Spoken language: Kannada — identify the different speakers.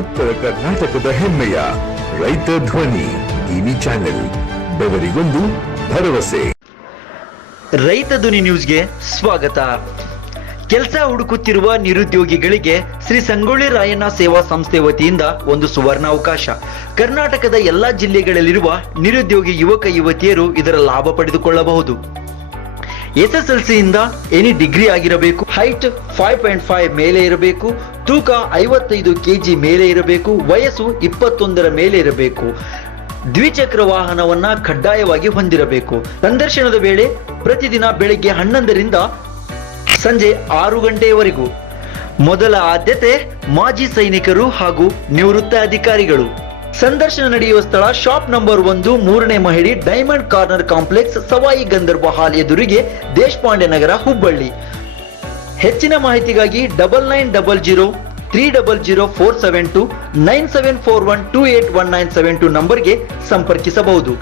Speaker 1: ಉತ್ತರ ಕರ್ನಾಟಕದ ಹೆಮ್ಮೆಯ ರೈತ ಧ್ವನಿ ಟಿವಿ ಚಾನೆಲ್, ಬೆವರಿಗೊಂದು ಭರವಸೆ.
Speaker 2: ರೈತ ಧ್ವನಿ ನ್ಯೂಸ್ಗೆ ಸ್ವಾಗತ. ಕೆಲಸ ಹುಡುಕುತ್ತಿರುವ ನಿರುದ್ಯೋಗಿಗಳಿಗೆ ಶ್ರೀ ಸಂಗೊಳ್ಳಿ ರಾಯಣ್ಣ ಸೇವಾ ಸಂಸ್ಥೆ ವತಿಯಿಂದ ಒಂದು ಸುವರ್ಣ ಅವಕಾಶ ಕರ್ನಾಟಕದ ಎಲ್ಲಾ ಜಿಲ್ಲೆಗಳಲ್ಲಿರುವ ನಿರುದ್ಯೋಗಿ ಯುವಕ ಯುವತಿಯರು ಇದರ ಲಾಭ ಪಡೆದುಕೊಳ್ಳಬಹುದು. ಎಸ್ಎಸ್ಎಲ್ಸಿಯಿಂದ ಎನಿ ಡಿಗ್ರಿ ಆಗಿರಬೇಕು. ಹೈಟ್ ಫೈವ್ ಪಾಯಿಂಟ್ ಫೈವ್ ಮೇಲೆ ಇರಬೇಕು. ತೂಕ ಐವತ್ತೈದು ಕೆಜಿ ಮೇಲೆ ಇರಬೇಕು. ವಯಸ್ಸು ಇಪ್ಪತ್ತೊಂದರ ಮೇಲೆ ಇರಬೇಕು. ದ್ವಿಚಕ್ರ ವಾಹನವನ್ನ ಕಡ್ಡಾಯವಾಗಿ ಹೊಂದಿರಬೇಕು. ಸಂದರ್ಶನದ ವೇಳೆ ಪ್ರತಿದಿನ ಬೆಳಿಗ್ಗೆ ಹನ್ನೊಂದರಿಂದ ಸಂಜೆ ಆರು ಗಂಟೆಯವರೆಗೂ ಮೊದಲ ಆದ್ಯತೆ ಮಾಜಿ ಸೈನಿಕರು ಹಾಗೂ ನಿವೃತ್ತ ಅಧಿಕಾರಿಗಳು. ಸಂದರ್ಶನ ನಡೆಯುವ ಸ್ಥಳ ಶಾಪ್ ನಂಬರ್ ಒಂದು, ಮೂರನೇ ಮಹಡಿ, diamond corner complex, Sawai Gandharva hall ಎದುರಿಗೆ ದೇಶಪಾಂಡೆ ನಗರ ಹುಬ್ಬಳ್ಳಿ. ಹೆಚ್ಚಿನ ಮಾಹಿತಿಗಾಗಿ double nine double zero, three double zero four seven two, nine seven four one two eight one nine seven two ನಂಬರ್ಗೆ ಸಂಪರ್ಕಿಸಬಹುದು.